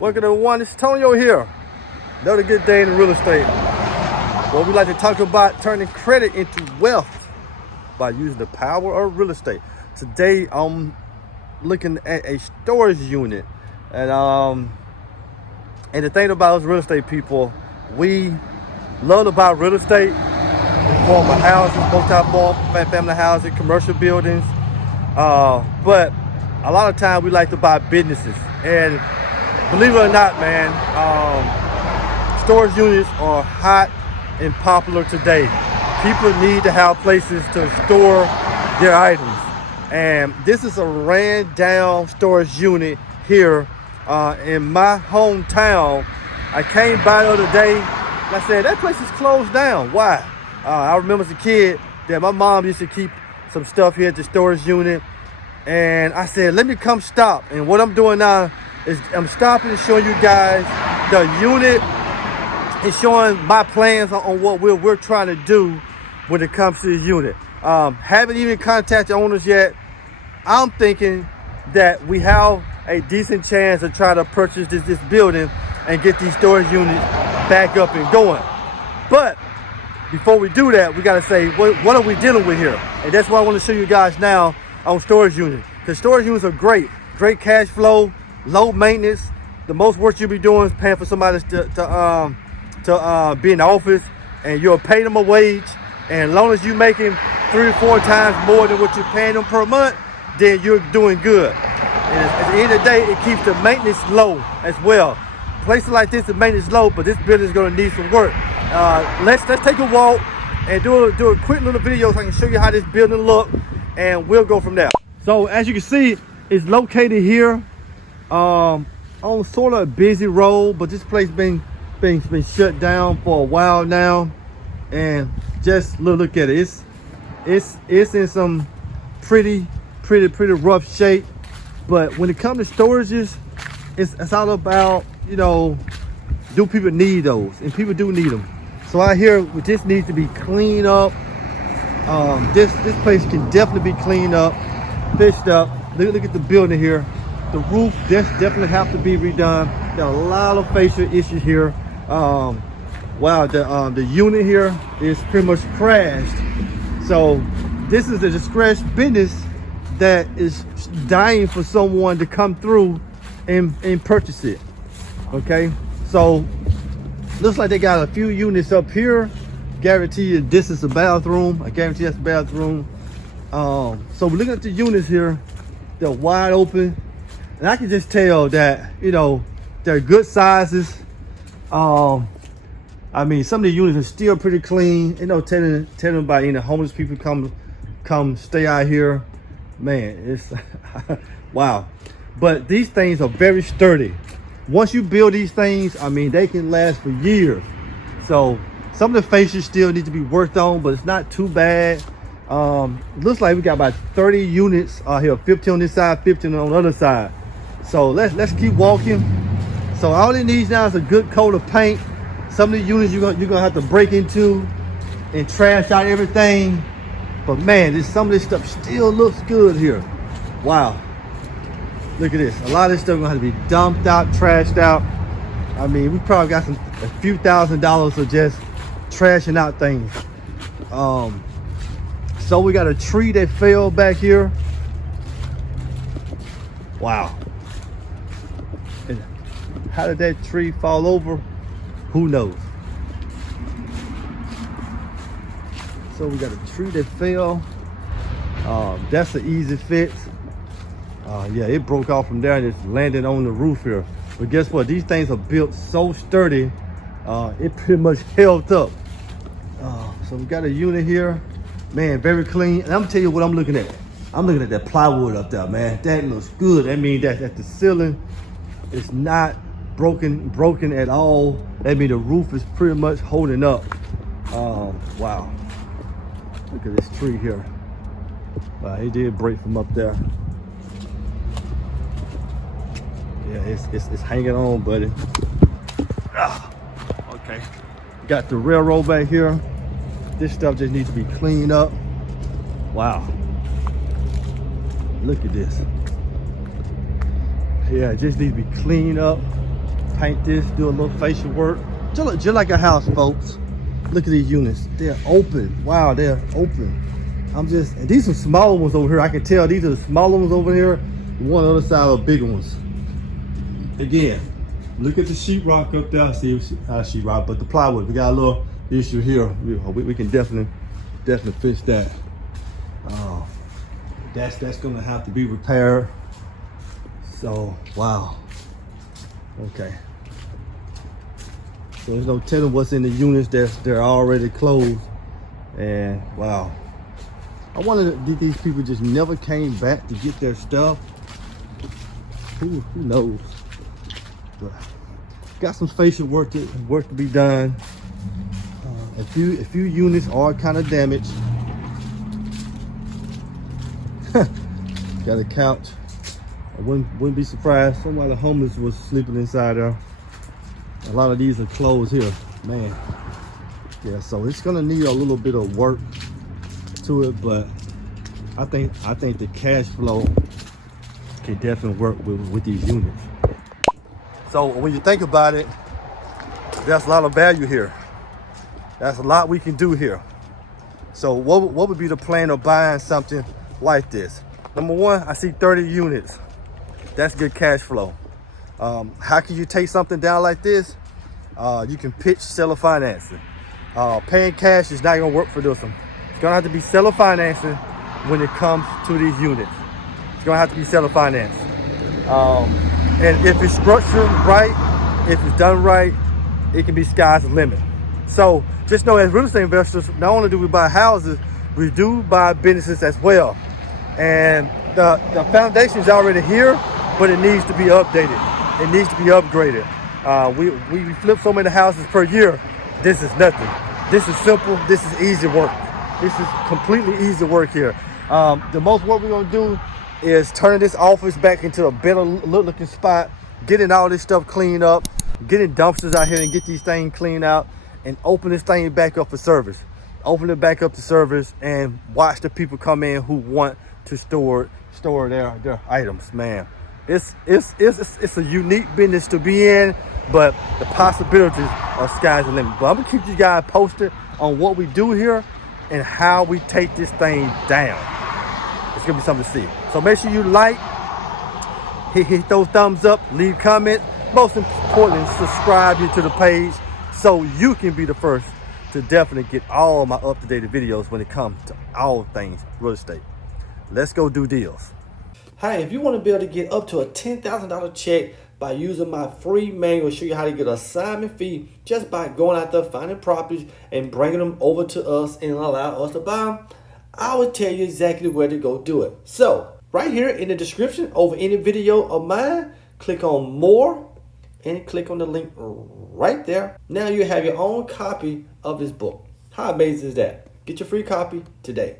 Welcome everyone, it's Tonio here. Another good day in real estate. Well, we like to talk about turning credit into wealth by using the power of real estate. Today, I'm looking at a storage unit. And the thing about us real estate people, we learn about real estate, form of houses, multi-form, family housing, commercial buildings. But a lot of times we like to buy businesses. And believe it or not, man, storage units are hot and popular today. People need to have places to store their items. And this is a ran down storage unit here in my hometown. I came by the other day and I said, that place is closed down. Why? I remember as a kid that my mom used to keep some stuff here at the storage unit. And I said, let me come stop. And what I'm doing now is I'm stopping and showing you guys the unit and showing my plans on what we're trying to do when it comes to this unit. Haven't even contacted owners yet. I'm thinking that we have a decent chance to try to purchase this building and get these storage units back up and going. But before we do that, we got to say, what are we dealing with here? And that's what I want to show you guys now on storage units. Because storage units are great cash flow, low maintenance. The most work you'll be doing is paying for somebody to be in the office, and you'll pay them a wage. And as long as you're making 3 or 4 times more than what you're paying them per month, then you're doing good. And at the end of the day, it keeps the maintenance low as well. Places like this, the maintenance low, but this building is going to need some work. Let's take a walk and do a quick little video so I can show you how this building looks, and we'll go from there. So as you can see, it's located here on sort of a busy road, but this place been shut down for a while now. And just look at it. It's in some pretty rough shape. But when it comes to storages, it's all about, you know, do people need those? And people do need them. So out here, this needs to be cleaned up. This place can definitely be cleaned up, fixed up. Look at the building here. The roof definitely have to be redone. There are a lot of facial issues here. Wow, the unit here is pretty much crashed. So this is a distressed business that is dying for someone to come through and purchase it. Okay, so looks like they got a few units up here. Guarantee you this is a bathroom. I guarantee that's a bathroom. So we're looking at the units here. They're wide open, and I can just tell that, you know, they're good sizes. I mean, some of the units are still pretty clean. You know, telling by any homeless people come stay out here. Man, it's wow. But these things are very sturdy. Once you build these things, I mean, they can last for years. So some of the fascias still need to be worked on, but it's not too bad. Looks like we got about 30 units here, 15 on this side, 15 on the other side. So let's keep walking. So all it needs now is a good coat of paint. Some of the units you're gonna have to break into and trash out everything. But man, some of this stuff still looks good here. Wow. Look at this. A lot of this stuff gonna have to be dumped out, trashed out. I mean, we probably got a few $1,000s of just trashing out things. So we got a tree that fell back here. Wow. And how did that tree fall over? Who knows? So we got a tree that fell. That's an easy fix. Yeah, it broke off from there and it's landed on the roof here. But guess what? These things are built so sturdy, it pretty much held up. So we got a unit here. Man, very clean. And I'm gonna tell you what I'm looking at. I'm looking at that plywood up there, man. That looks good. That means that the ceiling is not broken at all. That means the roof is pretty much holding up. Wow. Look at this tree here. Wow, it did break from up there. Yeah, it's hanging on, buddy. Okay. Got the railroad back here. This stuff just needs to be cleaned up. Wow. Look at this. Yeah, it just needs to be cleaned up. paint this, do a little facial work. Just like a house, folks. Look at these units. They're open. Wow, they're open. And these are smaller ones over here. I can tell these are the smaller ones over here. The one on the other side are the bigger ones. Again, look at the sheetrock up there. See, sheetrock, but the plywood. We got a little issue here. We can definitely fix that. That's gonna have to be repaired. So, wow. Okay. So there's no telling what's in the units they're already closed. And wow. I wonder if these people just never came back to get their stuff. Who knows? But got some facial work to be done. A few units are kind of damaged. Got a couch. I wouldn't be surprised somebody homeless was sleeping inside there. A lot of these are closed here, man. Yeah, so it's gonna need a little bit of work to it, but I think the cash flow can definitely work with these units. So when you think about it, there's a lot of value here. That's a lot we can do here. So what would be the plan of buying something like this? Number one, I see 30 units. That's good cash flow. How can you take something down like this? You can pitch seller financing. Paying cash is not gonna work for this one. It's gonna have to be seller financing when it comes to these units. It's gonna have to be seller financing. And if it's structured right, if it's done right, it can be sky's the limit. So just know, as real estate investors, not only do we buy houses, we do buy businesses as well. And the foundation is already here, but it needs to be updated. It needs to be upgraded. We flip so many houses per year. This is nothing. This is simple. This is easy work. This is completely easy work here. The most work we're gonna do is turning this office back into a better looking spot, getting all this stuff cleaned up, getting dumpsters out here and get these things cleaned out, and open this thing back up for service. Open it back up to service and watch the people come in who want to store their items. Man, it's a unique business to be in, but the possibilities are sky's the limit. But I'm gonna keep you guys posted on what we do here and how we take this thing down. It's gonna be something to see. So make sure you like, hit those thumbs up, leave comments. Most importantly, subscribe you to the page so you can be the first to definitely get all my up-to-date videos when it comes to all things real estate. Let's go do deals. Hey, if you want to be able to get up to a $10,000 check by using my free manual, show you how to get an assignment fee just by going out there, finding properties and bringing them over to us and allow us to buy them, I will tell you exactly where to go do it. So right here in the description over any video of mine, click on more and click on the link right there. Now you have your own copy of this book. How amazing is that? Get your free copy today.